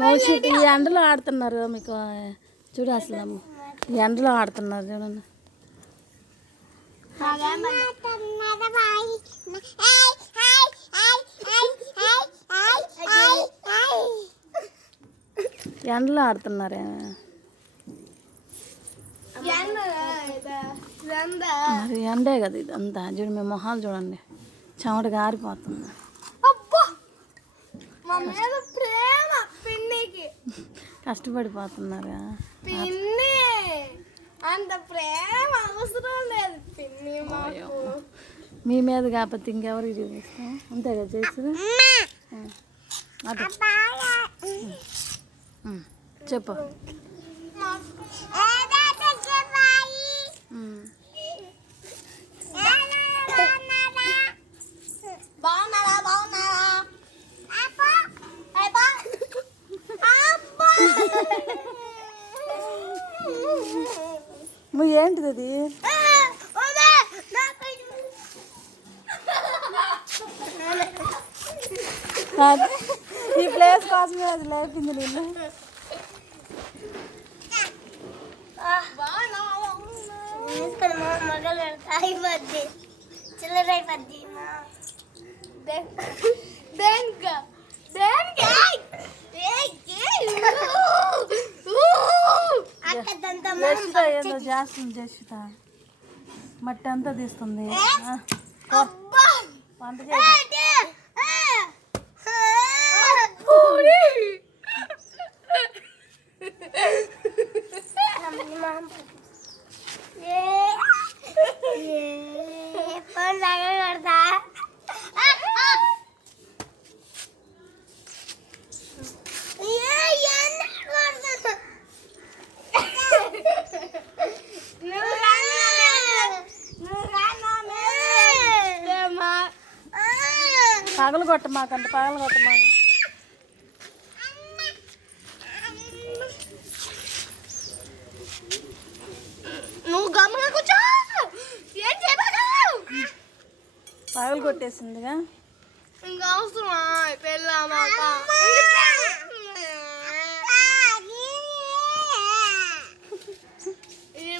మౌషిత్ ఈ ఎండలో ఆడుతున్నారు మీకు చూడు అసలు ఈ ఎండలో ఆడుతున్నారు చూడండి. ఎండలో ఆడుతున్నారే మరి ఎండే కదా ఇదంతా. చూడు మేము మొహాలు చూడండి చెమట గారిపోతుంది. కష్టపడిపోతున్నారా అంత ప్రేమ అవసరం లేదు పిన్ని మాకు. మీ మీద కాకపోతే ఇంకెవరికి చూపిస్తాం అంతే కదా చేసి అటు చెప్పు. బాగున్నారా బాగున్నారా నువ్వు ఏంటిది అది ఈ ప్లేస్ కోసమే అది లేపింది నేను. చిల్లర అయిపోద్ది ఏదో చేస్తుంది జషిత మట్టి అంతా తీస్తుంది వంట పగలు కొట్టమాకండి పగలు కొట్టమాక. నువ్వు గమ్ముగా కూర్చో ఏం చేయబాకు. పగలు కొట్టేసిందిగా ఇంకా అవసరమా పెళ్ళామాక ఈ